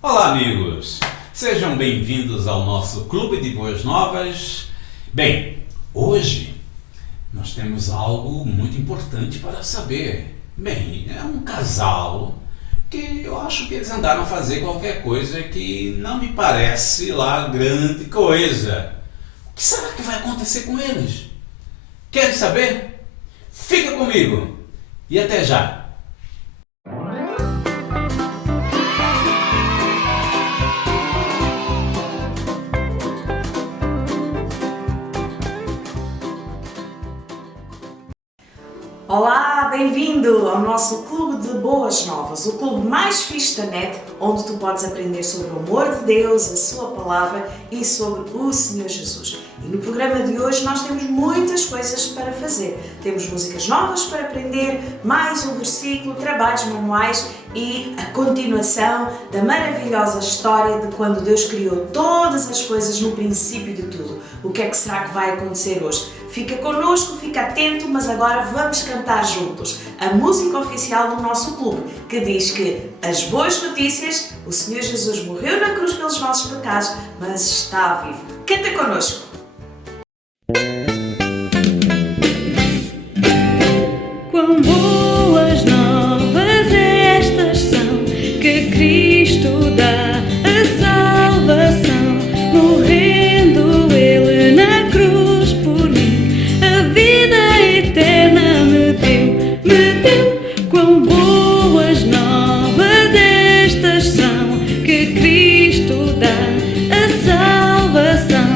Olá, amigos! Sejam bem-vindos ao nosso Clube de Boas Novas. Bem, hoje nós temos algo muito importante para saber. Bem, é um casal que eu acho que eles andaram a fazer qualquer coisa que não me parece lá grande coisa. O que será que vai acontecer com eles? Querem saber? Fica comigo e até já! Olá, bem-vindo ao nosso Clube de Boas Novas, o clube mais fixe da net, onde tu podes aprender sobre o amor de Deus, a sua palavra e sobre o Senhor Jesus. E no programa de hoje nós temos muitas coisas para fazer. Temos músicas novas para aprender, mais um versículo, trabalhos manuais e a continuação da maravilhosa história de quando Deus criou todas as coisas no princípio de tudo. O que é que será que vai acontecer hoje? Fica connosco, fica atento, mas agora vamos cantar juntos a música oficial do nosso clube, que diz que as boas notícias, o Senhor Jesus morreu na cruz pelos nossos pecados, mas está vivo. Canta connosco! Quão boas novas estas são, que Cristo dá a salvação, morrendo Ele na cruz por mim, a vida eterna me deu. Quão boas novas estas são, que Cristo dá a salvação,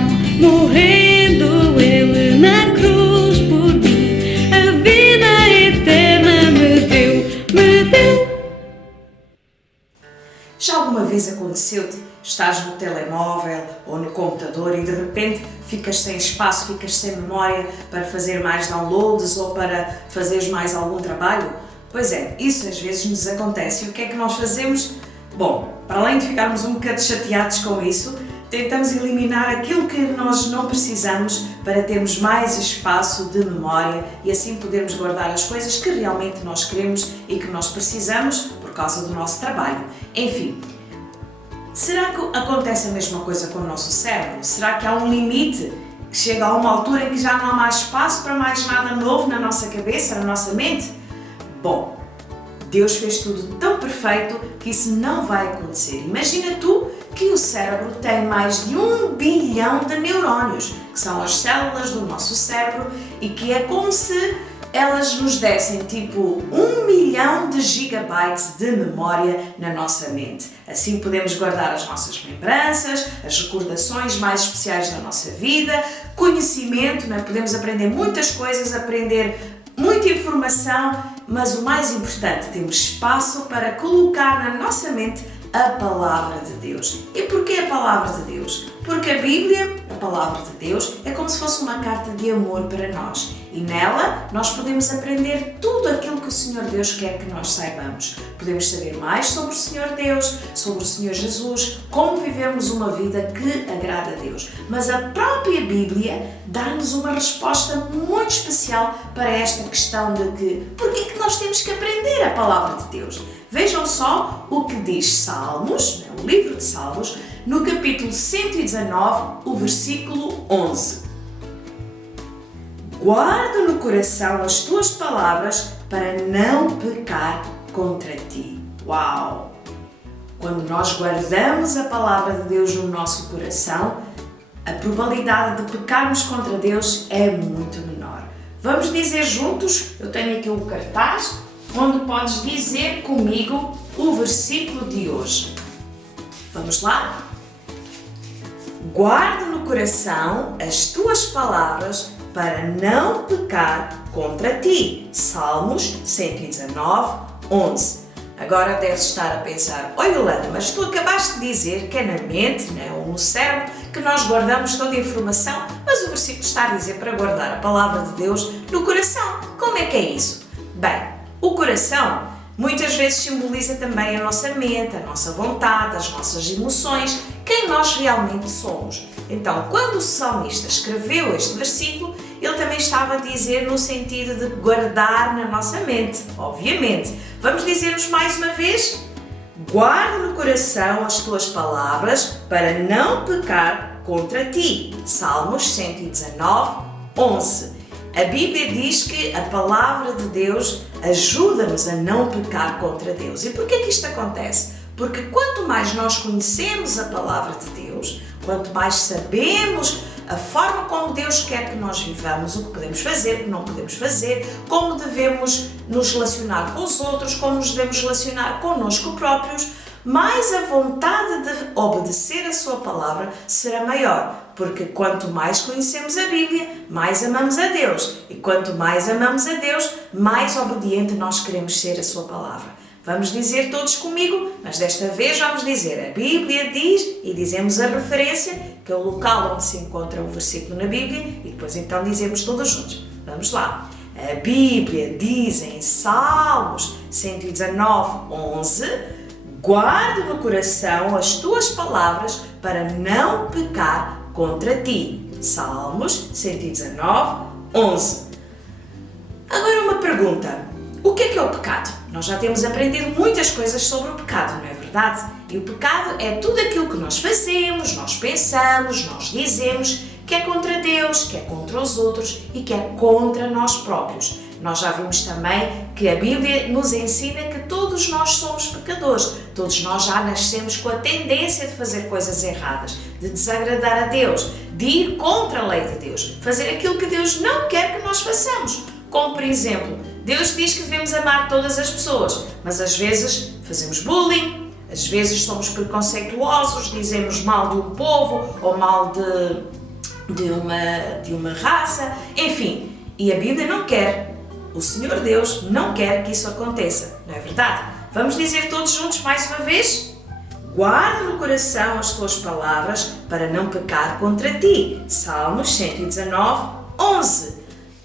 morrendo Ele na cruz por mim, a vida eterna me deu. Já alguma vez aconteceu-te? Estás no telemóvel ou no computador e de repente ficas sem espaço, ficas sem memória para fazer mais downloads ou para fazeres mais algum trabalho? Pois é, isso às vezes nos acontece. E o que é que nós fazemos? Bom, para além de ficarmos um bocado chateados com isso, tentamos eliminar aquilo que nós não precisamos para termos mais espaço de memória e assim podermos guardar as coisas que realmente nós queremos e que nós precisamos por causa do nosso trabalho. Enfim, será que acontece a mesma coisa com o nosso cérebro? Será que há um limite que chega a uma altura em que já não há mais espaço para mais nada novo na nossa cabeça, na nossa mente? Bom, Deus fez tudo tão perfeito que isso não vai acontecer. Imagina tu que o cérebro tem mais de 1 bilhão de neurónios, que são as células do nosso cérebro, e que é como se elas nos dessem tipo 1 milhão de gigabytes de memória na nossa mente. Assim podemos guardar as nossas lembranças, as recordações mais especiais da nossa vida, conhecimento, né? Podemos aprender muitas coisas, aprender muita informação, mas o mais importante, temos espaço para colocar na nossa mente a Palavra de Deus. E porquê a Palavra de Deus? Porque a Bíblia, a Palavra de Deus, é como se fosse uma carta de amor para nós. E nela nós podemos aprender tudo aquilo que o Senhor Deus quer que nós saibamos. Podemos saber mais sobre o Senhor Deus, sobre o Senhor Jesus, como vivemos uma vida que agrada a Deus. Mas a própria Bíblia dá-nos uma resposta muito especial para esta questão de que porquê que nós temos que aprender a Palavra de Deus? Vejam só o que diz Salmos, o livro de Salmos, no capítulo 119, o versículo 11. Guarda no coração as tuas palavras para não pecar contra ti. Uau! Quando nós guardamos a palavra de Deus no nosso coração, a probabilidade de pecarmos contra Deus é muito menor. Vamos dizer juntos, eu tenho aqui um cartaz, onde podes dizer comigo o versículo de hoje. Vamos lá? Guarda no coração as tuas palavras para não pecar contra ti. Salmos 119, 11. Agora deves estar a pensar, oi Yolanda, mas tu acabaste de dizer que é na mente, né, ou no cérebro, que nós guardamos toda a informação, mas o versículo está a dizer para guardar a palavra de Deus no coração. Como é que é isso? Bem, o coração muitas vezes simboliza também a nossa mente, a nossa vontade, as nossas emoções, quem nós realmente somos. Então, quando o salmista escreveu este versículo, ele também estava a dizer no sentido de guardar na nossa mente, obviamente. Vamos dizer-nos mais uma vez? Guarda no coração as tuas palavras para não pecar contra ti. Salmos 119, 11. A Bíblia diz que a palavra de Deus ajuda-nos a não pecar contra Deus. E por que isto acontece? Porque quanto mais nós conhecemos a palavra de Deus, quanto mais sabemos a forma como Deus quer que nós vivamos, o que podemos fazer, o que não podemos fazer, como devemos nos relacionar com os outros, como nos devemos relacionar connosco próprios, mais a vontade de obedecer a sua palavra será maior. Porque quanto mais conhecemos a Bíblia, mais amamos a Deus. E quanto mais amamos a Deus, mais obediente nós queremos ser a sua palavra. Vamos dizer todos comigo, mas desta vez vamos dizer: a Bíblia diz, e dizemos a referência, que é o local onde se encontra o versículo na Bíblia, e depois então dizemos todos juntos. Vamos lá. A Bíblia diz em Salmos 119, 11: guarda no coração as tuas palavras para não pecar contra ti. Salmos 119, 11. Agora uma pergunta. O que é o pecado? Nós já temos aprendido muitas coisas sobre o pecado, não é verdade? E o pecado é tudo aquilo que nós fazemos, nós pensamos, nós dizemos, que é contra Deus, que é contra os outros e que é contra nós próprios. Nós já vimos também que a Bíblia nos ensina que todos nós somos pecadores. Todos nós já nascemos com a tendência de fazer coisas erradas, de desagradar a Deus, de ir contra a lei de Deus, fazer aquilo que Deus não quer que nós façamos. Como, por exemplo, Deus diz que devemos amar todas as pessoas, mas às vezes fazemos bullying, às vezes somos preconceituosos, dizemos mal do povo ou mal de uma raça, enfim. E a Bíblia não quer, o Senhor Deus não quer que isso aconteça, não é verdade? Vamos dizer todos juntos mais uma vez? Guarda no coração as tuas palavras para não pecar contra ti. Salmos 119, 11.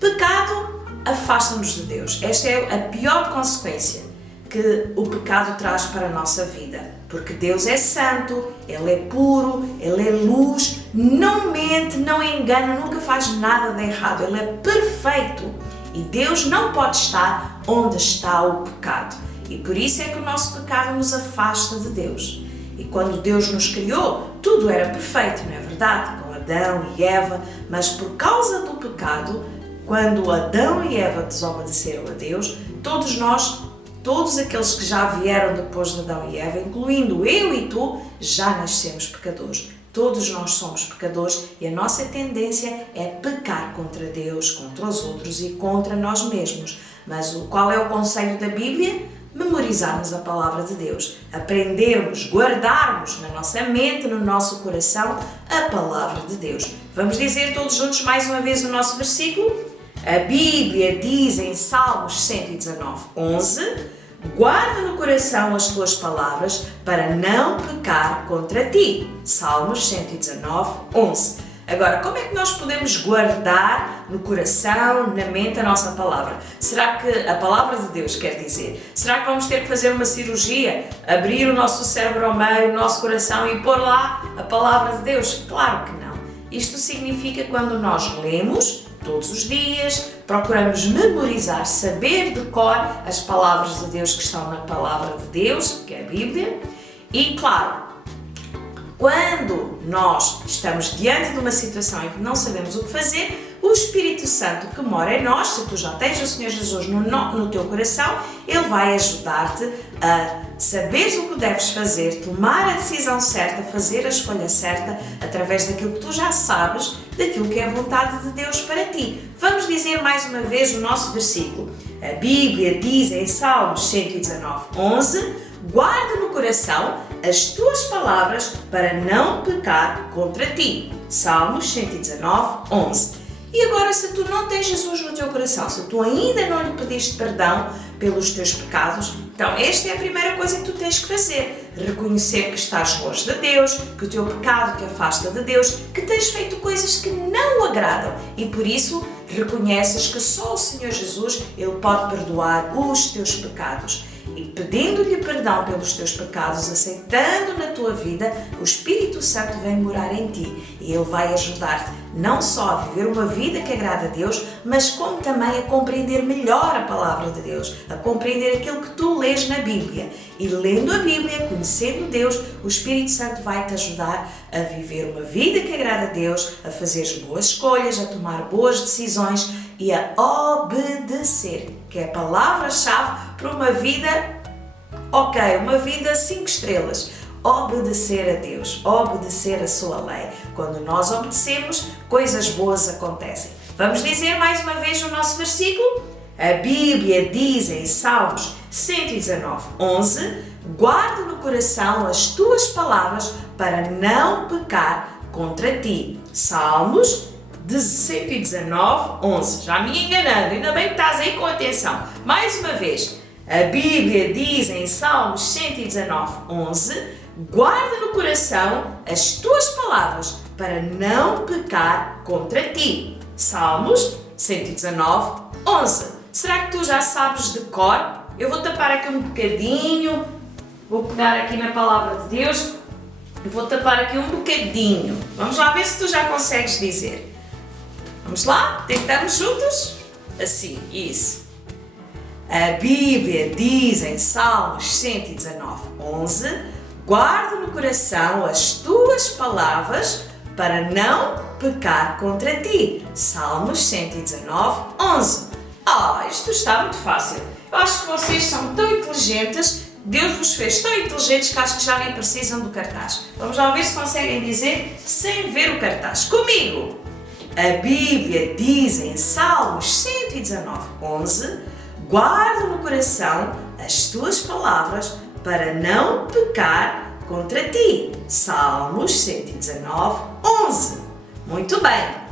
Pecado afasta-nos de Deus. Esta é a pior consequência que o pecado traz para a nossa vida. Porque Deus é santo, Ele é puro, Ele é luz, não mente, não engana, nunca faz nada de errado. Ele é perfeito. E Deus não pode estar onde está o pecado. E por isso é que o nosso pecado nos afasta de Deus. E quando Deus nos criou, tudo era perfeito, não é verdade? Com Adão e Eva, mas por causa do pecado, quando Adão e Eva desobedeceram a Deus, todos aqueles que já vieram depois de Adão e Eva, incluindo eu e tu, já nascemos pecadores. Todos nós somos pecadores e a nossa tendência é pecar contra Deus, contra os outros e contra nós mesmos. Mas qual é o conselho da Bíblia? Memorizarmos a palavra de Deus, aprendermos, guardarmos na nossa mente, no nosso coração, a palavra de Deus. Vamos dizer todos juntos mais uma vez o nosso versículo? A Bíblia diz em Salmos 119, 11: guarda no coração as tuas palavras para não pecar contra ti. Salmos 119, 11. Agora, como é que nós podemos guardar no coração, na mente, a nossa palavra? Será que a palavra de Deus quer dizer? Será que vamos ter que fazer uma cirurgia? Abrir o nosso cérebro ao meio, o nosso coração e pôr lá a palavra de Deus? Claro que não. Isto significa quando nós lemos todos os dias, procuramos memorizar, saber de cor as palavras de Deus que estão na palavra de Deus, que é a Bíblia. E claro, quando nós estamos diante de uma situação em que não sabemos o que fazer, o Espírito Santo que mora em nós, se tu já tens o Senhor Jesus no teu coração, Ele vai ajudar-te a saberes o que deves fazer, tomar a decisão certa, fazer a escolha certa, através daquilo que tu já sabes, daquilo que é a vontade de Deus para ti. Vamos dizer mais uma vez o nosso versículo. A Bíblia diz em Salmos 119, 11: guarda no coração as tuas palavras para não pecar contra ti. Salmos 119, 11. E agora, se tu não tens Jesus no teu coração, se tu ainda não lhe pediste perdão pelos teus pecados, então esta é a primeira coisa que tu tens que fazer. Reconhecer que estás longe de Deus, que o teu pecado te afasta de Deus, que tens feito coisas que não o agradam e por isso reconheces que só o Senhor Jesus, Ele pode perdoar os teus pecados. e pedindo-lhe perdão pelos teus pecados, aceitando na tua vida, o Espírito Santo vem morar em ti e Ele vai ajudar-te não só a viver uma vida que agrada a Deus, mas como também a compreender melhor a palavra de Deus, a compreender aquilo que tu lês na Bíblia. E lendo a Bíblia, conhecendo Deus, o Espírito Santo vai te ajudar a viver uma vida que agrada a Deus, a fazer boas escolhas, a tomar boas decisões e a obedecer, que é a palavra-chave para uma vida, uma vida 5 estrelas. Obedecer a Deus, obedecer a sua lei. Quando nós obedecemos, coisas boas acontecem. Vamos dizer mais uma vez o nosso versículo? A Bíblia diz em Salmos 119:11: guarda no coração as tuas palavras para não pecar contra ti. Salmos 119:11. Já me enganando, ainda bem que estás aí com atenção. Mais uma vez, a Bíblia diz em Salmos 119:11: guarda no coração as tuas palavras para não pecar contra ti. Salmos 119:11. Será que tu já sabes de cor? Eu vou tapar aqui um bocadinho, vou pegar aqui na palavra de Deus e vou tapar aqui um bocadinho. Vamos lá ver se tu já consegues dizer. Vamos lá? Tentamos juntos? Assim, isso. A Bíblia diz em Salmos 119:11: guarda no coração as tuas palavras para não pecar contra ti. Salmos 119:11. Isto está muito fácil. Eu acho que vocês são tão inteligentes, Deus vos fez tão inteligentes que acho que já nem precisam do cartaz. Vamos lá ver se conseguem dizer sem ver o cartaz. Comigo! A Bíblia diz em Salmos 119:11: guarda no coração as tuas palavras para não pecar contra ti. Salmos 119:11. Muito bem!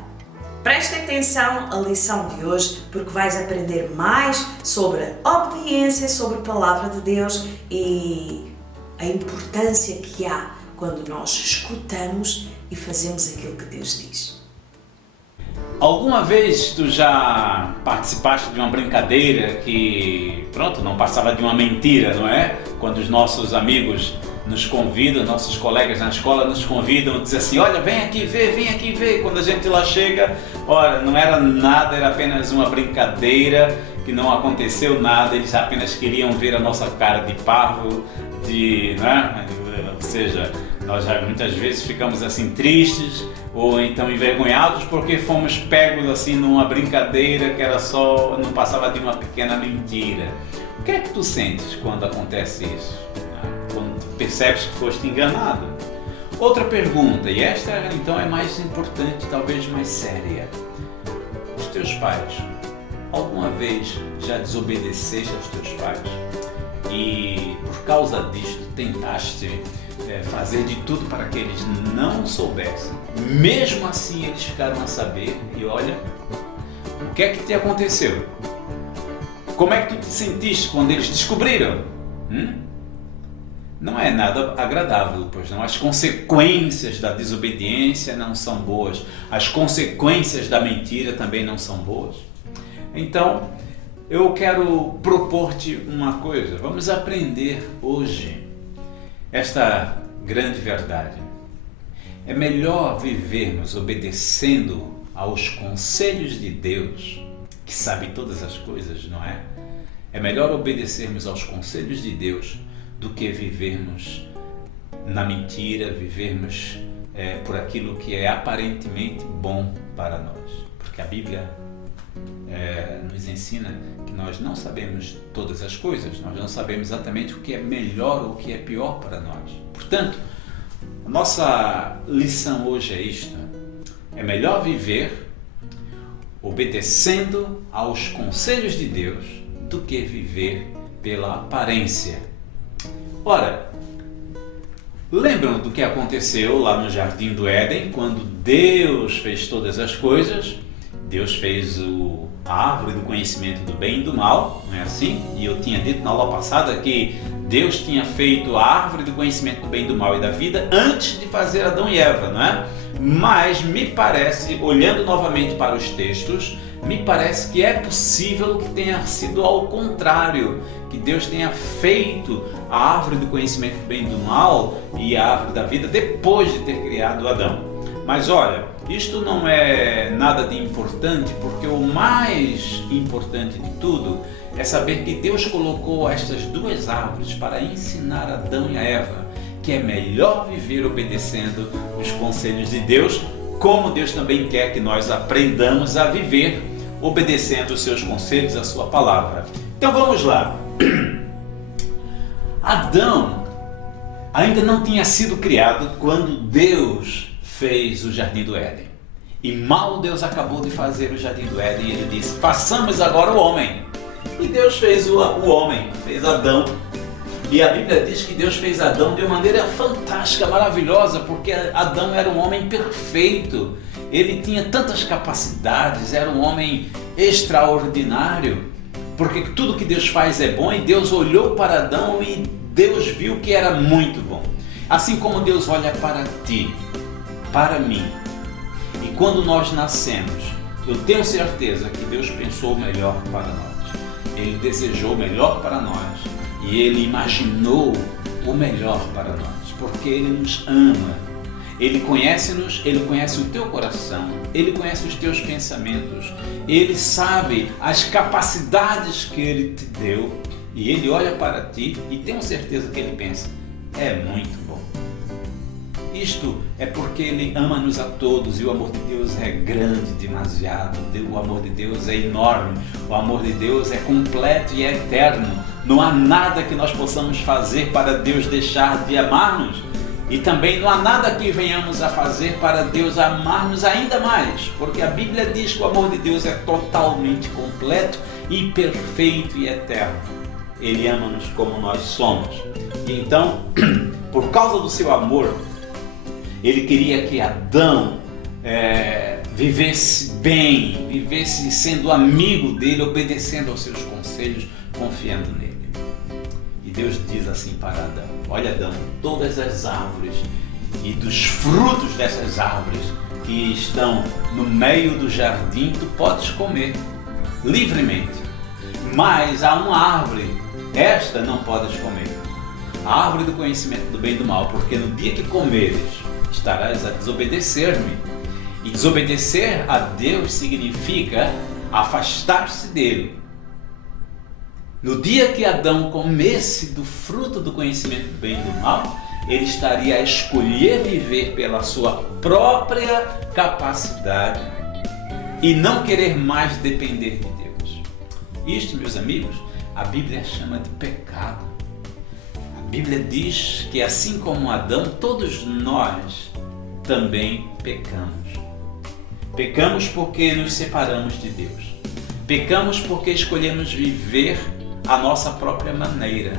Presta atenção à lição de hoje, porque vais aprender mais sobre a obediência, sobre a palavra de Deus e a importância que há quando nós escutamos e fazemos aquilo que Deus diz. Alguma vez tu já participaste de uma brincadeira que, não passava de uma mentira, não é? Quando os nossos amigos nos convidam, nossos colegas na escola nos convidam, dizem assim: olha, vem aqui ver. Quando a gente lá chega, não era nada, era apenas uma brincadeira, que não aconteceu nada, eles apenas queriam ver a nossa cara de parvo, né? Ou seja, nós já muitas vezes ficamos assim tristes ou então envergonhados porque fomos pegos assim numa brincadeira que não passava de uma pequena mentira. O que é que tu sentes quando acontece isso? Quando tu percebes que foste enganado? Outra pergunta, e esta então é mais importante, talvez mais séria. Os teus pais, alguma vez já desobedeceste aos teus pais? E por causa disto tentaste fazer de tudo para que eles não soubessem. Mesmo assim eles ficaram a saber e olha, o que é que te aconteceu? Como é que tu te sentiste quando eles descobriram? Não é nada agradável, pois não. As consequências da desobediência não são boas. As consequências da mentira também não são boas. Então, eu quero propor-te uma coisa. Vamos aprender hoje esta grande verdade. É melhor vivermos obedecendo aos conselhos de Deus, que sabe todas as coisas, não é? É melhor obedecermos aos conselhos de Deus do que vivermos na mentira, vivermos por aquilo que é aparentemente bom para nós. Porque a Bíblia nos ensina que nós não sabemos todas as coisas, nós não sabemos exatamente o que é melhor ou o que é pior para nós. Portanto, a nossa lição hoje é isto: é melhor viver obedecendo aos conselhos de Deus do que viver pela aparência. Ora, lembram do que aconteceu lá no Jardim do Éden, quando Deus fez todas as coisas? Deus fez a árvore do conhecimento do bem e do mal, não é assim? E eu tinha dito na aula passada que Deus tinha feito a árvore do conhecimento do bem e do mal e da vida antes de fazer Adão e Eva, não é? Mas me parece, olhando novamente para os textos, me parece que é possível que tenha sido ao contrário, que Deus tenha feito a árvore do conhecimento do bem e do mal e a árvore da vida depois de ter criado Adão. Mas olha, isto não é nada de importante, porque o mais importante de tudo é saber que Deus colocou estas duas árvores para ensinar Adão e a Eva que é melhor viver obedecendo os conselhos de Deus, como Deus também quer que nós aprendamos a viver obedecendo os seus conselhos, a sua palavra. Então vamos lá. Adão ainda não tinha sido criado quando Deus fez o Jardim do Éden. E mal Deus acabou de fazer o Jardim do Éden, ele disse: façamos agora o homem. E Deus fez o homem, fez Adão. E a Bíblia diz que Deus fez Adão de uma maneira fantástica, maravilhosa, porque Adão era um homem perfeito. Ele tinha tantas capacidades, era um homem extraordinário, porque tudo que Deus faz é bom, e Deus olhou para Adão e Deus viu que era muito bom. Assim como Deus olha para ti, para mim, e quando nós nascemos, eu tenho certeza que Deus pensou o melhor para nós. Ele desejou o melhor para nós e Ele imaginou o melhor para nós, porque Ele nos ama. Ele conhece-nos, Ele conhece o teu coração, Ele conhece os teus pensamentos, Ele sabe as capacidades que Ele te deu, e Ele olha para ti e tenho certeza que Ele pensa: é muito bom. Isto é porque Ele ama-nos a todos, e o amor de Deus é grande demasiado, o amor de Deus é enorme, o amor de Deus é completo e é eterno. Não há nada que nós possamos fazer para Deus deixar de amar-nos, e também não há nada que venhamos a fazer para Deus amar-nos ainda mais, porque a Bíblia diz que o amor de Deus é totalmente completo e perfeito e eterno. Ele ama-nos como nós somos. E então, por causa do seu amor, Ele queria que Adão vivesse bem, vivesse sendo amigo dele, obedecendo aos seus conselhos, confiando nele. E Deus diz assim para Adão: olha, Adão, todas as árvores e dos frutos dessas árvores que estão no meio do jardim, tu podes comer livremente. Mas há uma árvore, esta não podes comer, a árvore do conhecimento do bem e do mal, porque no dia que comeres, estarás a desobedecer-me. E desobedecer a Deus significa afastar-se dele. No dia que Adão comesse do fruto do conhecimento do bem e do mal, ele estaria a escolher viver pela sua própria capacidade e não querer mais depender de Deus. Isto, meus amigos, a Bíblia chama de pecado. A Bíblia diz que assim como Adão, todos nós também pecamos. Pecamos porque nos separamos de Deus. Pecamos porque escolhemos viver a nossa própria maneira.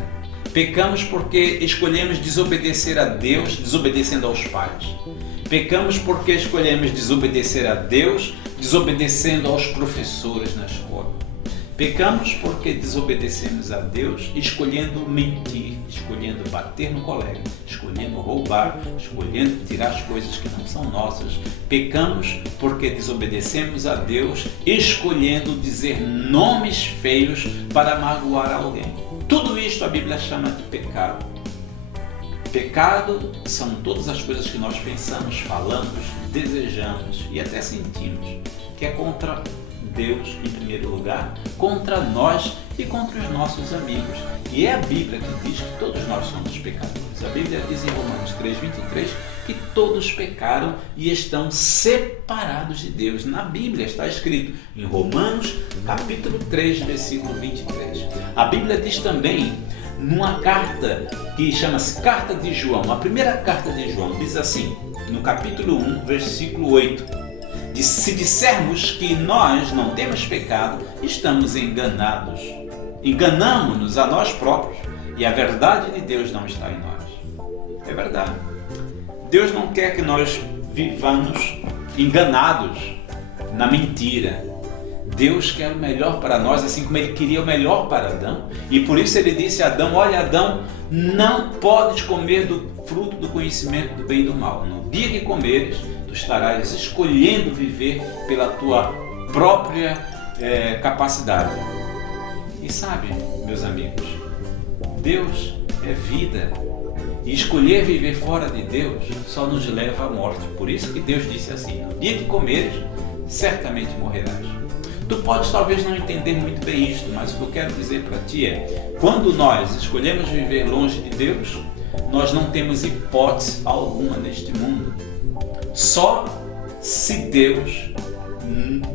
Pecamos porque escolhemos desobedecer a Deus, desobedecendo aos pais. Pecamos porque escolhemos desobedecer a Deus, desobedecendo aos professores na escola. Pecamos porque desobedecemos a Deus, escolhendo mentir, escolhendo bater no colega, escolhendo roubar, escolhendo tirar as coisas que não são nossas. Pecamos porque desobedecemos a Deus, escolhendo dizer nomes feios para magoar alguém. Tudo isto a Bíblia chama de pecado. Pecado são todas as coisas que nós pensamos, falamos, desejamos e até sentimos, que é contra Deus em primeiro lugar, contra nós e contra os nossos amigos. E é a Bíblia que diz que todos nós somos pecadores. A Bíblia diz em Romanos 3:23 que todos pecaram e estão separados de Deus. Na Bíblia está escrito em Romanos capítulo 3, versículo 23. A Bíblia diz também numa carta que chama-se Carta de João, a primeira carta de João, diz assim, no capítulo 1, versículo 8: se dissermos que nós não temos pecado, estamos enganados. Enganamo-nos a nós próprios e a verdade de Deus não está em nós. É verdade. Deus não quer que nós vivamos enganados na mentira. Deus quer o melhor para nós, assim como Ele queria o melhor para Adão. E por isso Ele disse a Adão: olha, Adão, não podes comer do fruto do conhecimento do bem e do mal. No dia que comeres, tu estarás escolhendo viver pela tua própria capacidade. E sabe, meus amigos, Deus é vida. E escolher viver fora de Deus só nos leva à morte. Por isso que Deus disse assim: no dia que comeres, certamente morrerás. Tu podes talvez não entender muito bem isto, mas o que eu quero dizer para ti é: quando nós escolhemos viver longe de Deus, nós não temos hipótese alguma neste mundo. Só se Deus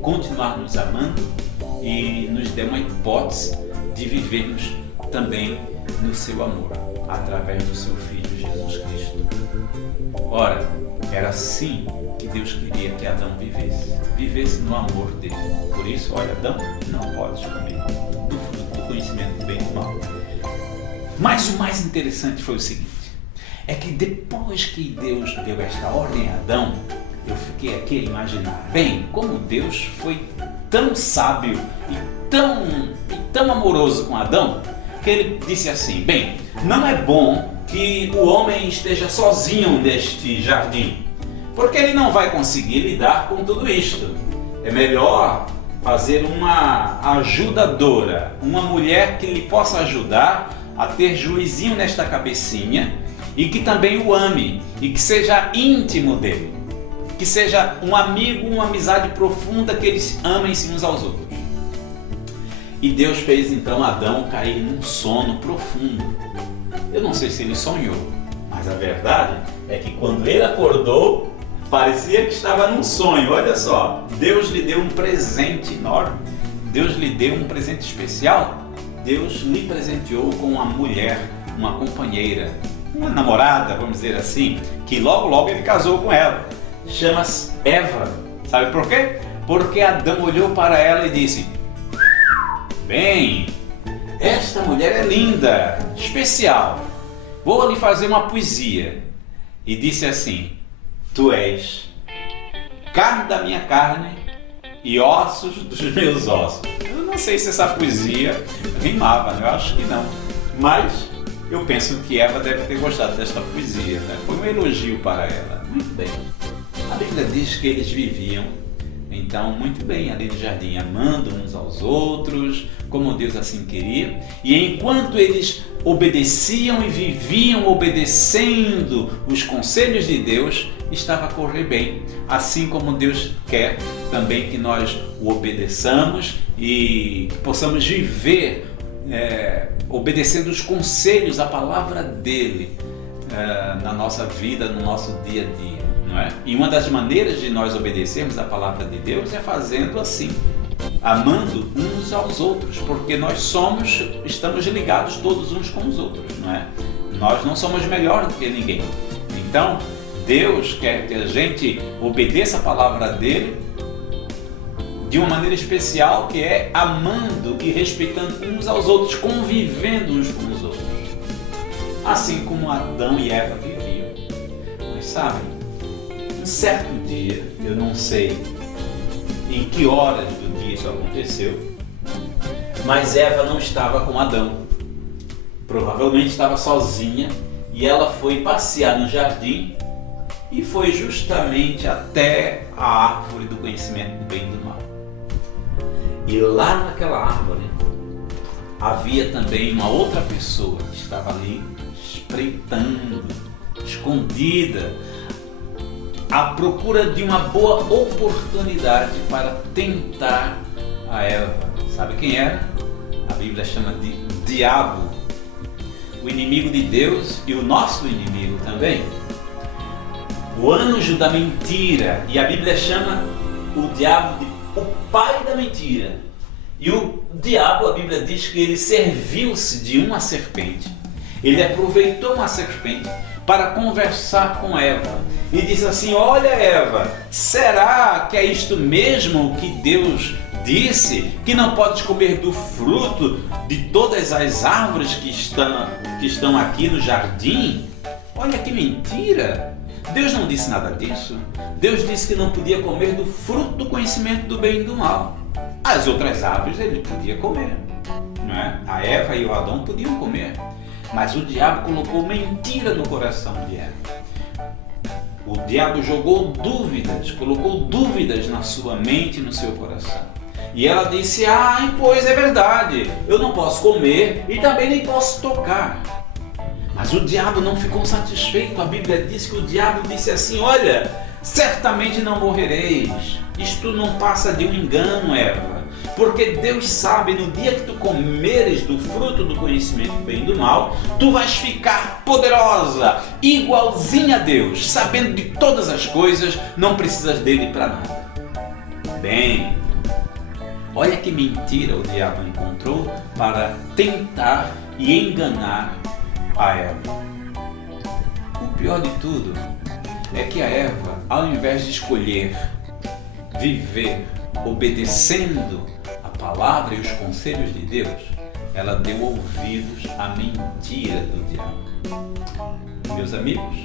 continuar nos amando e nos der uma hipótese de vivermos também no seu amor, através do seu Filho Jesus Cristo. Ora, era assim que Deus queria que Adão vivesse no amor dele. Por isso, olha, Adão, não podes comer do fruto do conhecimento do bem e do mal. Mas o mais interessante foi o seguinte: é que depois que Deus deu esta ordem a Adão, eu fiquei aqui a imaginar, bem, como Deus foi tão sábio e tão amoroso com Adão, que ele disse assim: bem, não é bom que o homem esteja sozinho neste jardim, porque ele não vai conseguir lidar com tudo isto. É melhor fazer uma ajudadora, uma mulher que lhe possa ajudar a ter juizinho nesta cabecinha e que também o ame e que seja íntimo dele, que seja um amigo, uma amizade profunda, que eles amem-se uns aos outros. E Deus fez então Adão cair num sono profundo. Eu não sei se ele sonhou, mas a verdade é que quando ele acordou, parecia que estava num sonho. Olha só, Deus lhe deu um presente enorme, Deus lhe deu um presente especial. Deus lhe presenteou com uma mulher, uma companheira, uma namorada, vamos dizer assim, que logo ele casou com ela. Chama-se Eva. Sabe por quê? Porque Adão olhou para ela e disse: bem, esta mulher é linda, especial. Vou lhe fazer uma poesia. E disse assim: tu és carne da minha carne e ossos dos meus ossos. Eu não sei se essa poesia rimava, eu acho que não. Mas eu penso que Eva deve ter gostado desta poesia, né? Foi um elogio para ela. Muito bem. A Bíblia diz que eles viviam, então, muito bem ali no jardim, amando uns aos outros, como Deus assim queria. E enquanto eles obedeciam e viviam obedecendo os conselhos de Deus, estava a correr bem. Assim como Deus quer também que nós o obedeçamos e que possamos viver obedecendo os conselhos, a palavra dele na nossa vida, no nosso dia a dia. Não é? E uma das maneiras de nós obedecermos a palavra de Deus é fazendo assim, amando uns aos outros, porque nós estamos ligados todos uns com os outros, não é? Nós não somos melhor do que ninguém. Então, Deus quer que a gente obedeça a palavra dele de uma maneira especial, que é amando e respeitando uns aos outros, convivendo uns com os outros. Assim como Adão e Eva viviam. Mas sabem, um certo dia, eu não sei em que horas do dia isso aconteceu, mas Eva não estava com Adão. Provavelmente estava sozinha e ela foi passear no jardim e foi justamente até a árvore do conhecimento do bem e do mal. E lá naquela árvore havia também uma outra pessoa que estava ali espreitando, escondida, à procura de uma boa oportunidade para tentar a Eva. Sabe quem era? A Bíblia chama de diabo, o inimigo de Deus e o nosso inimigo também. O anjo da mentira, e a Bíblia chama o diabo de o pai da mentira. E o diabo, a Bíblia diz que ele serviu-se de uma serpente. Ele aproveitou uma serpente para conversar com Eva e disse assim: olha, Eva, será que é isto mesmo que Deus disse, que não podes comer do fruto de todas as árvores que estão aqui no jardim? Olha que mentira! Deus não disse nada disso. Deus disse que não podia comer do fruto do conhecimento do bem e do mal. As outras árvores ele podia comer, não é? A Eva e o Adão podiam comer. Mas o diabo colocou mentira no coração de Eva. O diabo jogou dúvidas, colocou dúvidas na sua mente e no seu coração. E ela disse: pois é verdade, eu não posso comer e também nem posso tocar. Mas o diabo não ficou satisfeito. A Bíblia diz que o diabo disse assim: olha, certamente não morrereis. Isto não passa de um engano, Eva. Porque Deus sabe, no dia que tu comeres do fruto do conhecimento do bem e do mal, tu vais ficar poderosa, igualzinha a Deus, sabendo de todas as coisas, não precisas dele para nada. Bem, olha que mentira o diabo encontrou para tentar e enganar a Eva. O pior de tudo é que a Eva, ao invés de escolher viver obedecendo a palavra e os conselhos de Deus, ela deu ouvidos à mentira do diabo. Meus amigos,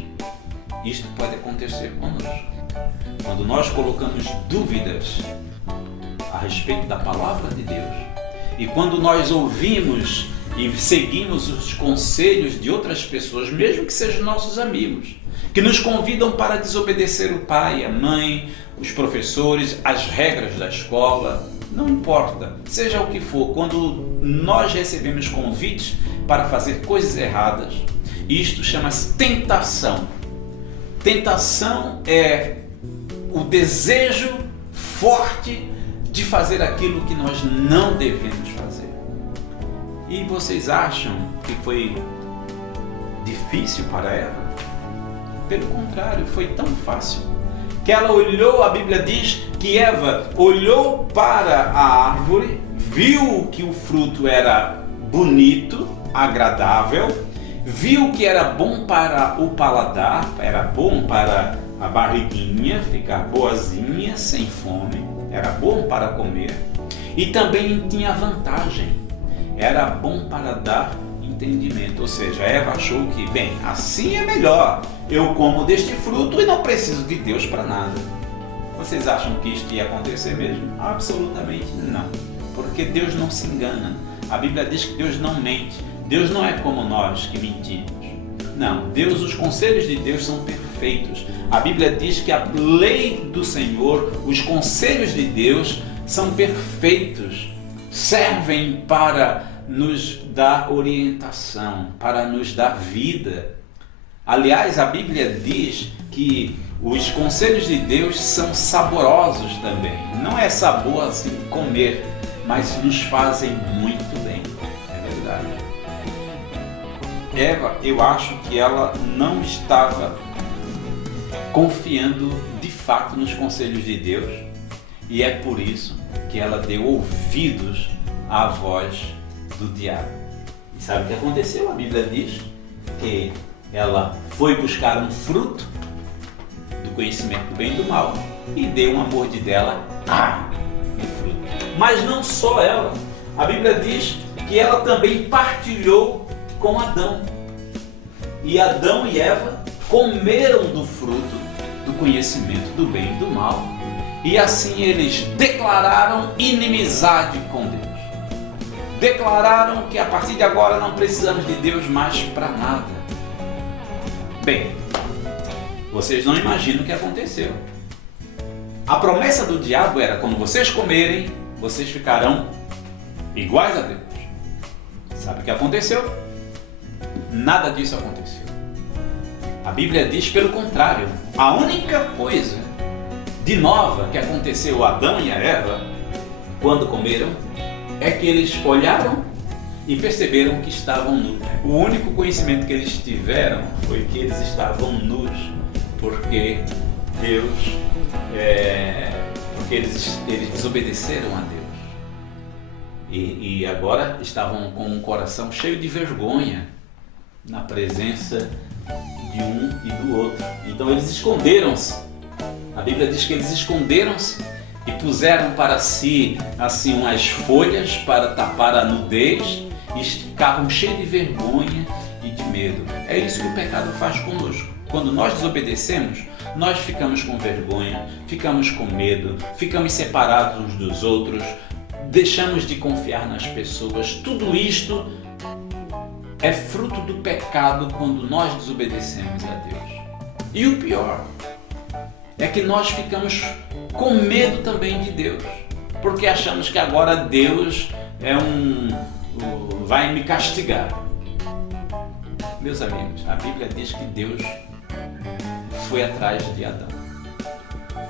isto pode acontecer conosco. Quando nós colocamos dúvidas a respeito da palavra de Deus, e quando nós ouvimos e seguimos os conselhos de outras pessoas, mesmo que sejam nossos amigos, que nos convidam para desobedecer o pai, a mãe, os professores, as regras da escola, não importa, seja o que for, quando nós recebemos convites para fazer coisas erradas, isto chama-se tentação. Tentação é o desejo forte de fazer aquilo que nós não devemos fazer. E vocês acham que foi difícil para Eva? Pelo contrário, foi tão fácil que ela olhou, a Bíblia diz que Eva olhou para a árvore, viu que o fruto era bonito, agradável, viu que era bom para o paladar, era bom para a barriguinha ficar boazinha, sem fome, era bom para comer e também tinha vantagem, era bom para dar entendimento, ou seja, Eva achou que, bem, assim é melhor, eu como deste fruto e não preciso de Deus para nada. Vocês acham que isto ia acontecer mesmo? Absolutamente não, porque Deus não se engana. A Bíblia diz que Deus não mente, Deus não é como nós que mentimos. Não, Deus, os conselhos de Deus são perfeitos. A Bíblia diz que a lei do Senhor, os conselhos de Deus são perfeitos, servem para nos dar orientação, para nos dar vida. Aliás, a Bíblia diz que os conselhos de Deus são saborosos também. Não é sabor assim de comer, mas nos fazem muito bem. É verdade. Eva, eu acho que ela não estava confiando de fato nos conselhos de Deus, e é por isso que ela deu ouvidos à voz do diabo. E sabe o que aconteceu? A Bíblia diz que ela foi buscar um fruto do conhecimento do bem e do mal e deu uma mordidela no fruto. Mas não só ela. A Bíblia diz que ela também partilhou com Adão. E Adão e Eva comeram do fruto do conhecimento do bem e do mal, e assim eles declararam inimizade com Deus. Declararam que a partir de agora não precisamos de Deus mais para nada. Bem, vocês não imaginam o que aconteceu. A promessa do diabo era: quando vocês comerem, vocês ficarão iguais a Deus. Sabe o que aconteceu? Nada disso aconteceu. A Bíblia diz pelo contrário. A única coisa de nova que aconteceu a Adão e a Eva quando comeram é que eles olharam e perceberam que estavam nus. O único conhecimento que eles tiveram foi que eles estavam nus, porque eles desobedeceram a Deus. E agora estavam com um coração cheio de vergonha na presença de um e do outro. Então eles esconderam-se. A Bíblia diz que eles esconderam-se e puseram para si assim umas folhas para tapar a nudez e ficavam cheios de vergonha e de medo. É isso que o pecado faz conosco. Quando nós desobedecemos, nós ficamos com vergonha, ficamos com medo, ficamos separados uns dos outros, deixamos de confiar nas pessoas. Tudo isto é fruto do pecado quando nós desobedecemos a Deus. E o pior é que nós ficamos com medo também de Deus, porque achamos que agora Deus vai me castigar. Meus amigos, a Bíblia diz que Deus foi atrás de Adão,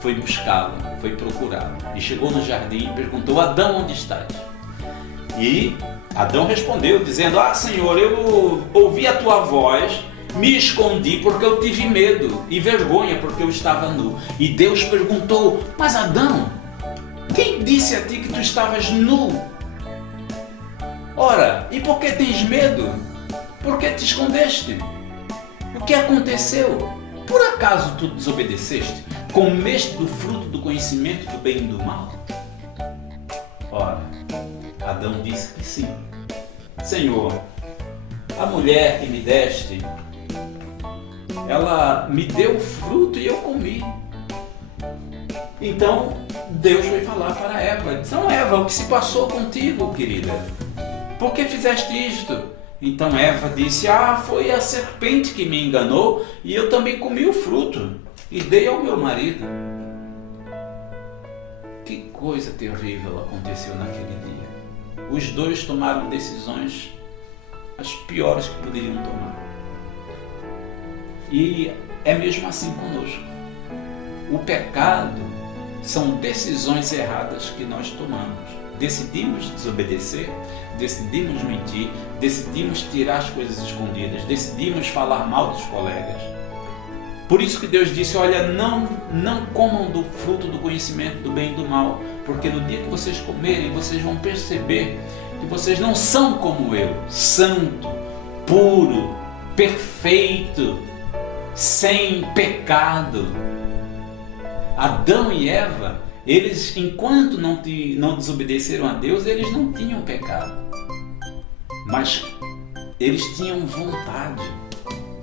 foi buscá-lo, foi procurá-lo, e chegou no jardim e perguntou: Adão, onde estás? E Adão respondeu dizendo: Senhor, eu ouvi a tua voz, me escondi porque eu tive medo e vergonha porque eu estava nu. E Deus perguntou: mas Adão, quem disse a ti que tu estavas nu? Ora, e por que tens medo? Por que te escondeste? O que aconteceu? Por acaso tu desobedeceste? Comeste do fruto do conhecimento do bem e do mal? Ora, Adão disse que sim. Senhor, a mulher que me deste, ela me deu o fruto e eu comi. Então Deus foi falar para Eva: então Eva, o que se passou contigo, querida? Por que fizeste isto? Então Eva disse: foi a serpente que me enganou e eu também comi o fruto e dei ao meu marido. Que coisa terrível aconteceu naquele dia. Os dois tomaram decisões as piores que poderiam tomar. E é mesmo assim conosco. O pecado são decisões erradas que nós tomamos. Decidimos desobedecer, decidimos mentir, decidimos tirar as coisas escondidas, decidimos falar mal dos colegas. Por isso que Deus disse: olha, não comam do fruto do conhecimento do bem e do mal, porque no dia que vocês comerem, vocês vão perceber que vocês não são como eu, santo, puro, perfeito, sem pecado. Adão e Eva, eles, enquanto não desobedeceram a Deus, eles não tinham pecado. Mas eles tinham vontade,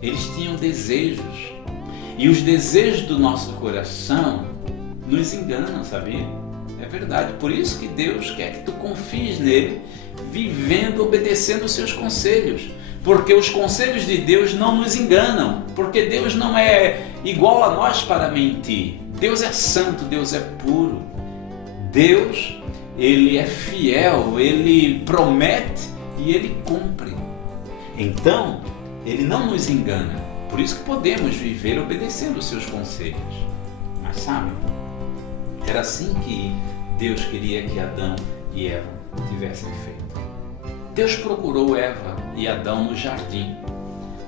eles tinham desejos. E os desejos do nosso coração nos enganam, sabia? É verdade. Por isso que Deus quer que tu confies nele, vivendo, obedecendo os seus conselhos. Porque os conselhos de Deus não nos enganam. Porque Deus não é igual a nós para mentir. Deus é santo, Deus é puro. Deus, ele é fiel, ele promete e ele cumpre. Então, ele não nos engana. Por isso que podemos viver obedecendo os seus conselhos. Mas sabe, era assim que Deus queria que Adão e Eva tivessem feito. Deus procurou Eva e Adão no jardim,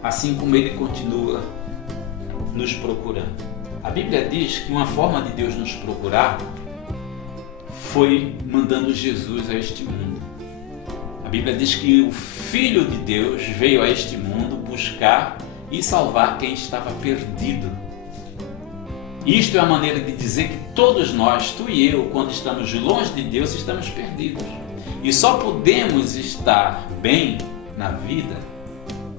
assim como ele continua nos procurando. A Bíblia diz que uma forma de Deus nos procurar foi mandando Jesus a este mundo. A Bíblia diz que o Filho de Deus veio a este mundo buscar e salvar quem estava perdido. Isto é a maneira de dizer que todos nós, tu e eu, quando estamos longe de Deus, estamos perdidos. E só podemos estar bem na vida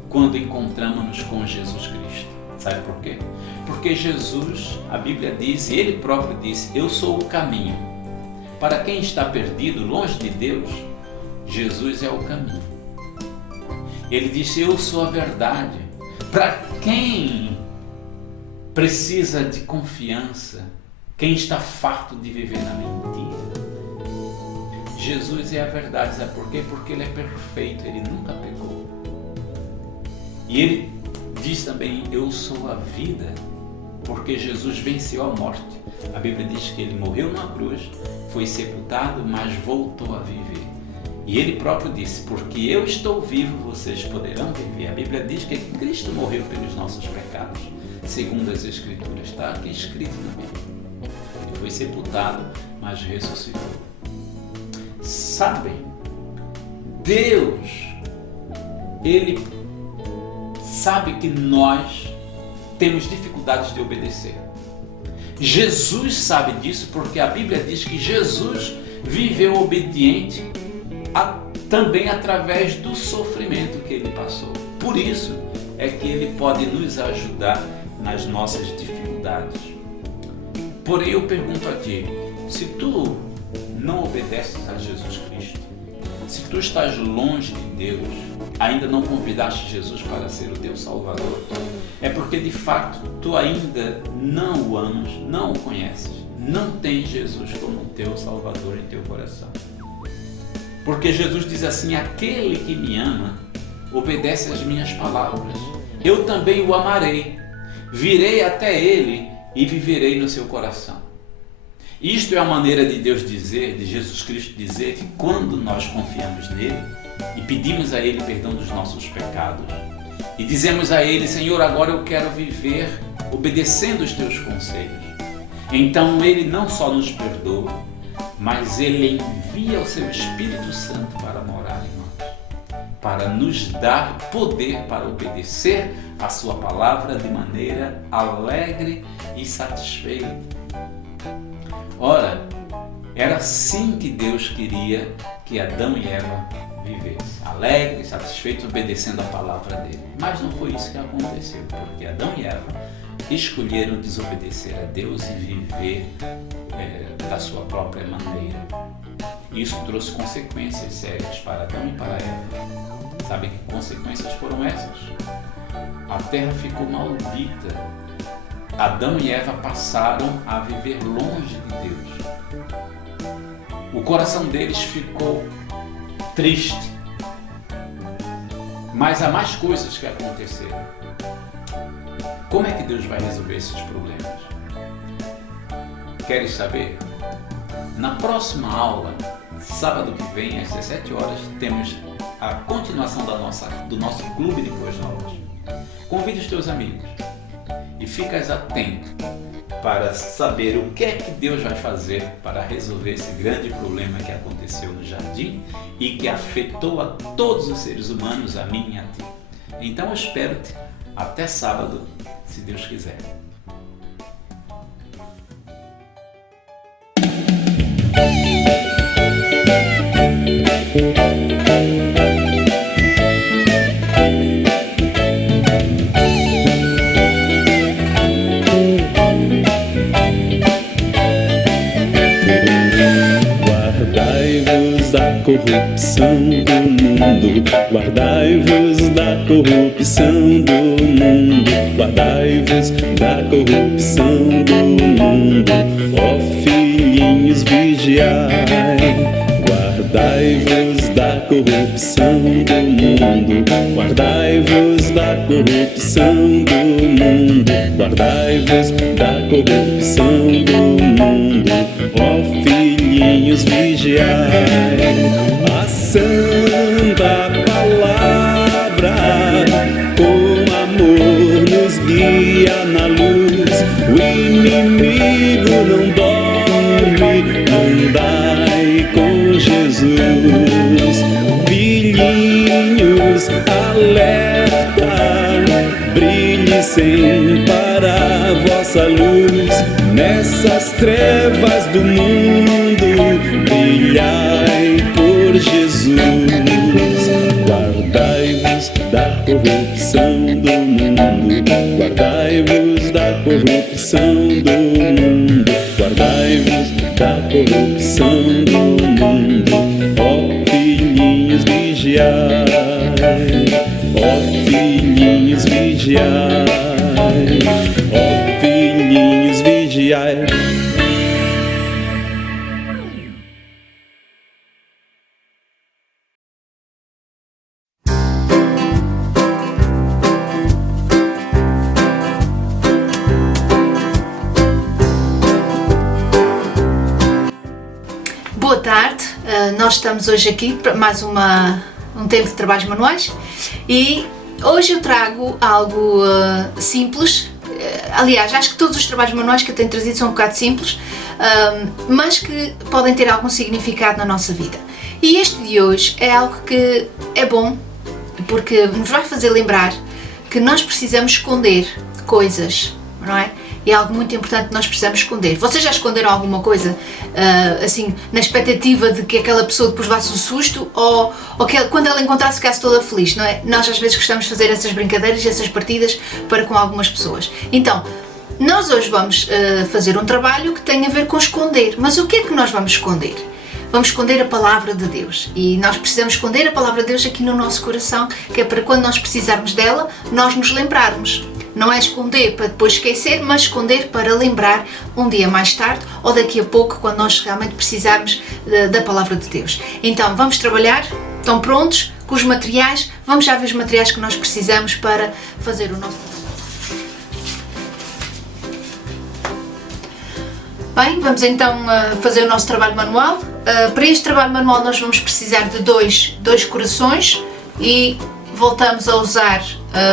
quando encontramos-nos com Jesus Cristo. Sabe por quê? Porque Jesus, a Bíblia diz, e ele próprio disse: eu sou o caminho. Para quem está perdido, longe de Deus, Jesus é o caminho. Ele disse: eu sou a verdade. Para quem precisa de confiança, quem está farto de viver na mentira, Jesus é a verdade. Sabe por quê? Porque ele é perfeito, ele nunca pecou. E ele diz também: eu sou a vida, porque Jesus venceu a morte. A Bíblia diz que ele morreu na cruz, foi sepultado, mas voltou a viver. E ele próprio disse: porque eu estou vivo, vocês poderão viver. A Bíblia diz que Cristo morreu pelos nossos pecados, segundo as Escrituras. Está aqui escrito na Bíblia. Ele foi sepultado, mas ressuscitou. Sabem, Deus, ele sabe que nós temos dificuldades de obedecer. Jesus sabe disso, porque a Bíblia diz que Jesus viveu obediente também através do sofrimento que ele passou. Por isso é que ele pode nos ajudar nas nossas dificuldades. Porém, eu pergunto a ti: se tu não obedeces a Jesus Cristo, se tu estás longe de Deus, ainda não convidaste Jesus para ser o teu Salvador, é porque de fato tu ainda não o amas, não o conheces. não tem Jesus como teu Salvador em teu coração. Porque Jesus diz assim: aquele que me ama, obedece às minhas palavras. Eu também o amarei, virei até ele e viverei no seu coração. Isto é a maneira de Deus dizer, de Jesus Cristo dizer, que quando nós confiamos nele e pedimos a ele perdão dos nossos pecados e dizemos a ele: Senhor, agora eu quero viver obedecendo os teus conselhos, então ele não só nos perdoa, mas ele envia o seu Espírito Santo para morar em nós, para nos dar poder para obedecer a sua palavra de maneira alegre e satisfeita. Ora, era assim que Deus queria que Adão e Eva vivessem, alegres, satisfeitos, obedecendo a palavra dele. Mas não foi isso que aconteceu, porque Adão e Eva escolheram desobedecer a Deus e viver da sua própria maneira. Isso trouxe consequências sérias para Adão e para Eva. Sabe que consequências foram essas? A terra ficou maldita. Adão e Eva passaram a viver longe de Deus. O coração deles ficou triste. Mas há mais coisas que aconteceram. Como é que Deus vai resolver esses problemas? Queres saber? Na próxima aula, sábado que vem, às 17 horas, temos a continuação do nosso Clube de Boas Novas. Convide os teus amigos e ficas atento para saber o que é que Deus vai fazer para resolver esse grande problema que aconteceu no jardim e que afetou a todos os seres humanos, a mim e a ti. Então eu espero-te até sábado, se Deus quiser. Guardai-vos da corrupção do mundo, guardai-vos da corrupção do mundo, guardai-vos da corrupção do mundo, ó filhinhos, vigiai. Guardai-vos da corrupção do mundo, guardai-vos da corrupção do mundo, guardai-vos da corrupção do mundo, ó filhinhos, vigiai. A santa palavra com amor nos guia na luz, o inimigo não dorme, andai com Jesus. Filhinhos, alerta, brilhe sem parar vossa luz nessas trevas do mundo, brilhai por Jesus. Guardai-vos da corrupção do mundo, guardai-vos da corrupção do mundo, guardai-vos da corrupção do mundo, ó filhinhos, vigiai, ó filhinhos, vigiai, ó filhinhos, vigiai. Boa tarde, nós estamos hoje aqui para mais um tempo de trabalhos manuais e hoje eu trago algo simples. Aliás, acho que todos os trabalhos manuais que eu tenho trazido são um bocado simples, mas que podem ter algum significado na nossa vida. E este de hoje é algo que é bom porque nos vai fazer lembrar que nós precisamos esconder coisas, não é? É algo muito importante que nós precisamos esconder. Vocês já esconderam alguma coisa, assim, na expectativa de que aquela pessoa depois levasse um susto ou que quando ela encontrasse ficasse toda feliz, não é? Nós às vezes gostamos de fazer essas brincadeiras e essas partidas para com algumas pessoas. Então, nós hoje vamos fazer um trabalho que tem a ver com esconder. Mas o que é que nós vamos esconder? Vamos esconder a palavra de Deus e nós precisamos esconder a palavra de Deus aqui no nosso coração, que é para quando nós precisarmos dela, nós nos lembrarmos. Não é esconder para depois esquecer, mas esconder para lembrar um dia mais tarde ou daqui a pouco, quando nós realmente precisarmos da palavra de Deus. Então, vamos trabalhar? Estão prontos com os materiais? Vamos já ver os materiais que nós precisamos para fazer o nosso trabalho. Bem, vamos então fazer o nosso trabalho manual. Para este trabalho manual nós vamos precisar de dois corações e voltamos a usar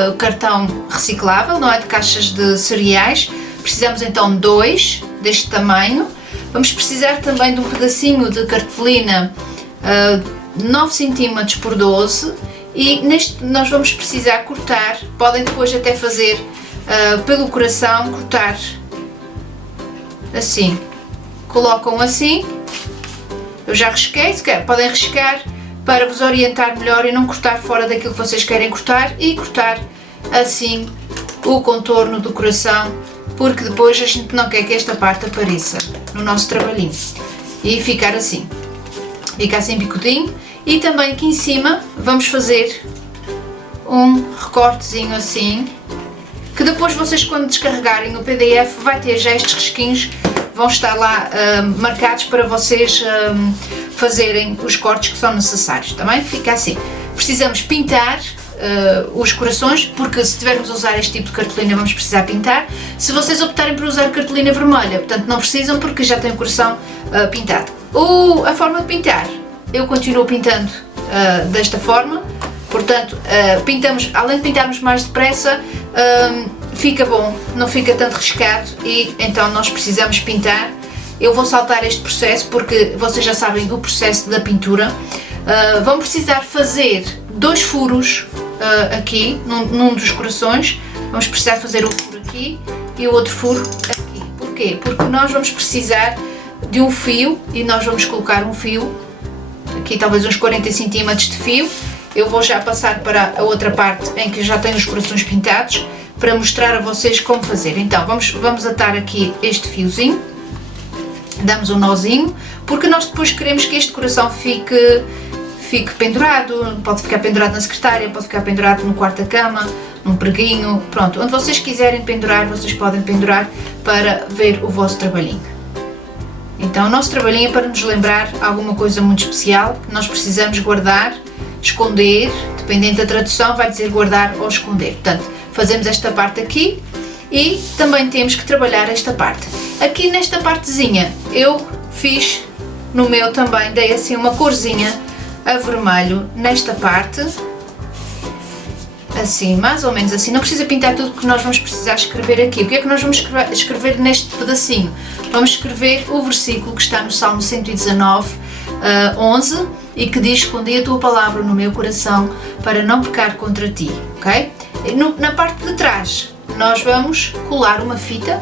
o cartão reciclável, não é, de caixas de cereais. Precisamos então de 2 deste tamanho. Vamos precisar também de um pedacinho de cartolina 9 cm por 12 e neste nós vamos precisar cortar, podem depois até fazer pelo coração, cortar assim, colocam assim, eu já risquei, se quer, podem riscar para vos orientar melhor e não cortar fora daquilo que vocês querem cortar e cortar assim o contorno do coração, porque depois a gente não quer que esta parte apareça no nosso trabalhinho e ficar assim, fica assim picudinho. E também aqui em cima vamos fazer um recortezinho assim, que depois vocês quando descarregarem o PDF vai ter já estes risquinhos, vão estar lá marcados para vocês fazerem os cortes que são necessários, também fica assim. Precisamos pintar os corações, porque se tivermos a usar este tipo de cartolina vamos precisar pintar. Se vocês optarem por usar cartolina vermelha, portanto não precisam porque já tem o coração pintado. A forma de pintar, eu continuo pintando desta forma, portanto pintamos, além de pintarmos mais depressa, fica bom, não fica tanto riscado e então nós precisamos pintar. Eu vou saltar este processo porque vocês já sabem do processo da pintura. Vão precisar fazer 2 furos aqui, num dos corações. Vamos precisar fazer um furo aqui e o outro furo aqui. Porquê? Porque nós vamos precisar de um fio e nós vamos colocar um fio, aqui talvez uns 40 cm de fio. Eu vou já passar para a outra parte em que já tenho os corações pintados para mostrar a vocês como fazer. Então vamos atar aqui este fiozinho, damos um nozinho, porque nós depois queremos que este coração fique pendurado, pode ficar pendurado na secretária, pode ficar pendurado no quarto da cama, num preguinho, pronto, onde vocês quiserem pendurar, vocês podem pendurar para ver o vosso trabalhinho. Então o nosso trabalhinho é para nos lembrar alguma coisa muito especial que nós precisamos guardar, esconder, dependendo da tradução vai dizer guardar ou esconder. Portanto, fazemos esta parte aqui e também temos que trabalhar esta parte. Aqui nesta partezinha eu fiz no meu também, dei assim uma corzinha a vermelho nesta parte, assim, mais ou menos assim, não precisa pintar tudo porque nós vamos precisar escrever aqui. O que é que nós vamos escrever neste pedacinho? Vamos escrever o versículo que está no Salmo 119, 11 e que diz: escondi a tua palavra no meu coração para não pecar contra ti, ok? Na parte de trás nós vamos colar uma fita.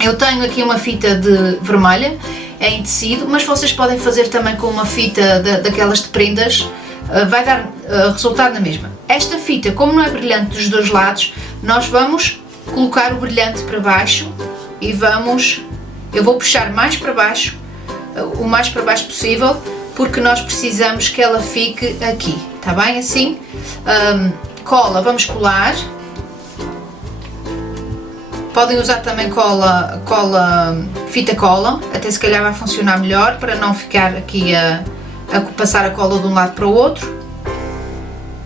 Eu tenho aqui uma fita de vermelha, é em tecido, mas vocês podem fazer também com uma fita daquelas de prendas, vai dar resultado na mesma. Esta fita, como não é brilhante dos dois lados, nós vamos colocar o brilhante para baixo e eu vou puxar mais para baixo, o mais para baixo possível, porque nós precisamos que ela fique aqui, está bem? Assim, cola, vamos colar. Podem usar também fita cola, até se calhar vai funcionar melhor para não ficar aqui a passar a cola de um lado para o outro,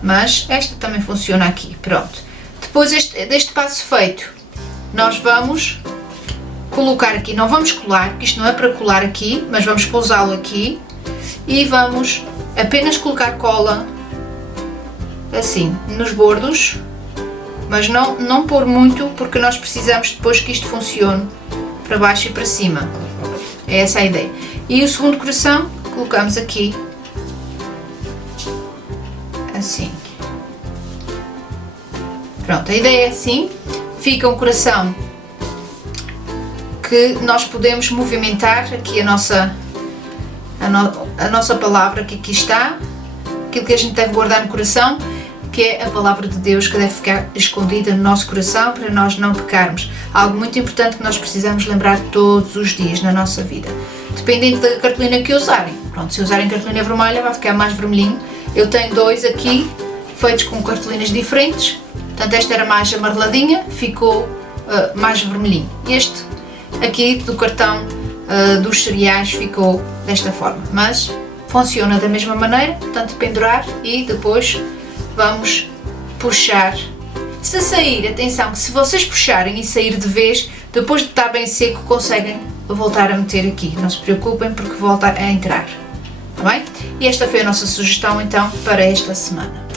mas esta também funciona aqui, pronto. Depois deste passo feito, nós vamos colocar aqui, não vamos colar, porque isto não é para colar aqui, mas vamos pousá-lo aqui e vamos apenas colocar cola assim nos bordos, mas não pôr muito, porque nós precisamos depois que isto funcione para baixo e para cima. É essa a ideia. E o segundo coração colocamos aqui, assim. Pronto, a ideia é assim, fica um coração que nós podemos movimentar aqui a nossa palavra que aqui está, aquilo que a gente deve guardar no coração, que é a palavra de Deus, que deve ficar escondida no nosso coração para nós não pecarmos. Algo muito importante que nós precisamos lembrar todos os dias na nossa vida. Dependendo da cartolina que usarem. Pronto, se usarem cartolina vermelha vai ficar mais vermelhinho. Eu tenho 2 aqui, feitos com cartolinas diferentes, Portanto, esta era mais amareladinha, ficou mais vermelhinho. Este aqui do cartão dos cereais ficou desta forma, mas funciona da mesma maneira, portanto pendurar e depois vamos puxar. Se sair, atenção, que se vocês puxarem e sair de vez, depois de estar bem seco conseguem voltar a meter aqui, não se preocupem porque volta a entrar, está bem? E esta foi a nossa sugestão então para esta semana.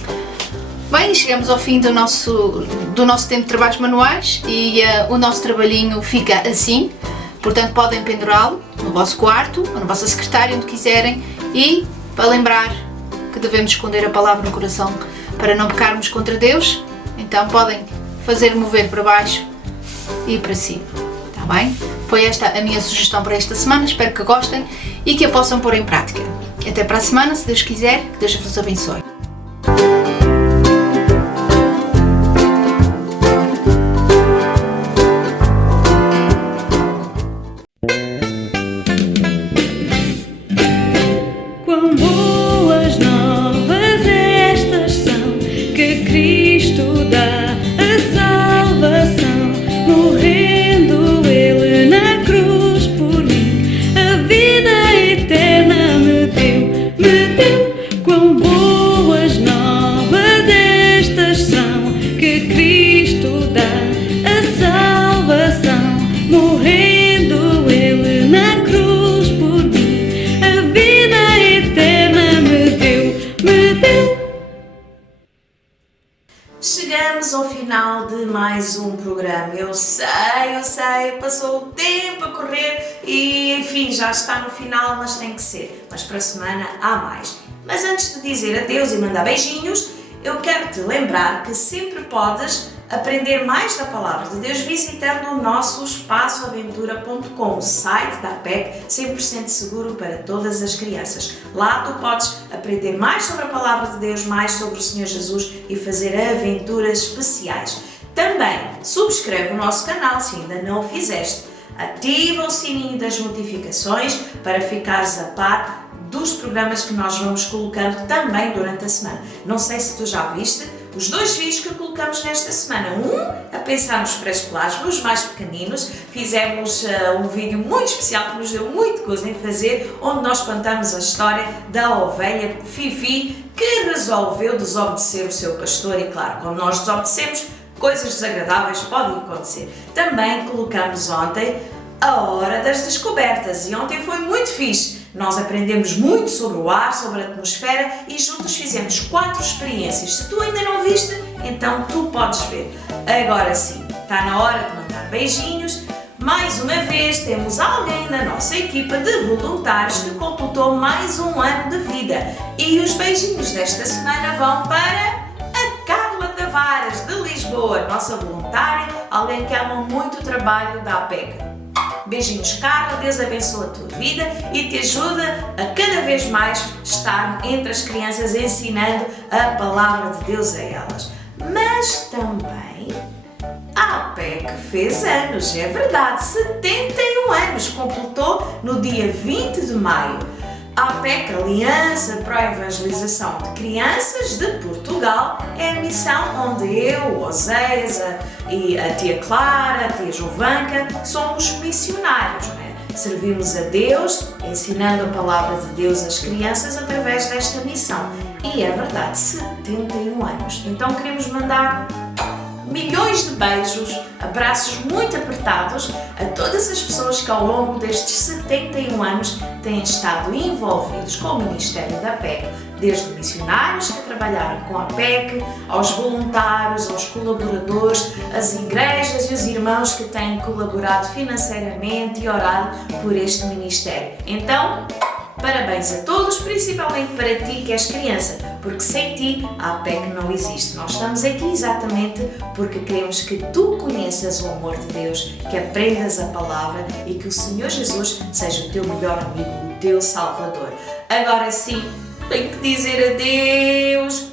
Bem, chegamos ao fim do nosso tempo de trabalhos manuais e o nosso trabalhinho fica assim, portanto podem pendurá-lo no vosso quarto ou na vossa secretária, onde quiserem, e para lembrar que devemos esconder a palavra no coração para não pecarmos contra Deus, então podem fazer mover para baixo e para cima, está bem? Foi esta a minha sugestão para esta semana, espero que gostem e que a possam pôr em prática. Até para a semana, se Deus quiser, que Deus vos abençoe. Quão boas novas estas são, que Cristo dá a salvação, morrendo Ele na cruz por mim, a vida eterna me deu. Quão boas novas estas são, que Cristo dá a salvação, morrendo Ele na cruz por mim, a vida eterna me deu. Chegamos ao final de mais um programa. Eu sei, passou o tempo a correr e enfim, já está no final, mas tem que ser. Mas para a semana há mais. Mas antes de dizer adeus e mandar beijinhos, eu quero te lembrar que sempre podes aprender mais da Palavra de Deus visitando o nosso espaçoaventura.com, o site da APEC 100% seguro para todas as crianças. Lá tu podes aprender mais sobre a Palavra de Deus, mais sobre o Senhor Jesus e fazer aventuras especiais. Também subscreve o nosso canal se ainda não o fizeste. Ativa o sininho das notificações para ficares a par dos programas que nós vamos colocando também durante a semana. Não sei se tu já viste os 2 vídeos que colocamos nesta semana. Um a pensar nos pré-escolares, nos mais pequeninos. Fizemos um vídeo muito especial que nos deu muito gozo em fazer, onde nós contamos a história da ovelha Fifi que resolveu desobedecer o seu pastor e claro, quando nós desobedecemos, coisas desagradáveis podem acontecer. Também colocamos ontem a Hora das Descobertas e ontem foi muito fixe. Nós aprendemos muito sobre o ar, sobre a atmosfera e juntos fizemos 4 experiências. Se tu ainda não viste, então tu podes ver. Agora sim, está na hora de mandar beijinhos. Mais uma vez temos alguém da nossa equipa de voluntários que completou mais um ano de vida. E os beijinhos desta semana vão para a Carla Tavares de Lisboa, nossa voluntária, alguém que ama muito o trabalho da APEC. Beijinhos, Carla, Deus abençoe a tua vida e te ajuda a cada vez mais estar entre as crianças ensinando a palavra de Deus a elas. Mas também a APEC fez anos, é verdade, 71 anos, completou no dia 20 de maio. A APEC, Aliança para a Evangelização de Crianças de Portugal, é a missão onde eu, o Oséias e a tia Clara, a tia Jovanca, somos missionários, não é? Servimos a Deus, ensinando a palavra de Deus às crianças através desta missão. E é verdade, 71 anos. Então queremos mandar milhões de beijos, abraços muito apertados a todas as pessoas que ao longo destes 71 anos têm estado envolvidos com o Ministério da APEC, desde missionários que trabalharam com a APEC, aos voluntários, aos colaboradores, as igrejas e os irmãos que têm colaborado financeiramente e orado por este ministério. Então, parabéns a todos, principalmente para ti que és criança, porque sem ti a APEC não existe. Nós estamos aqui exatamente porque queremos que tu conheças o amor de Deus, que aprendas a palavra e que o Senhor Jesus seja o teu melhor amigo, o teu Salvador. Agora sim, tenho que dizer adeus,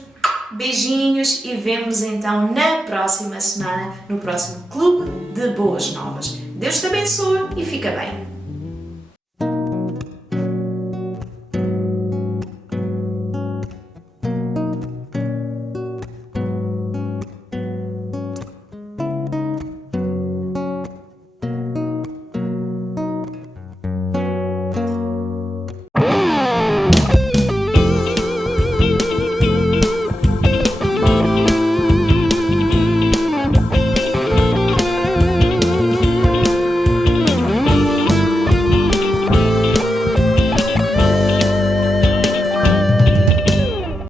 beijinhos e vemos então na próxima semana, no próximo Clube de Boas Novas. Deus te abençoe e fica bem.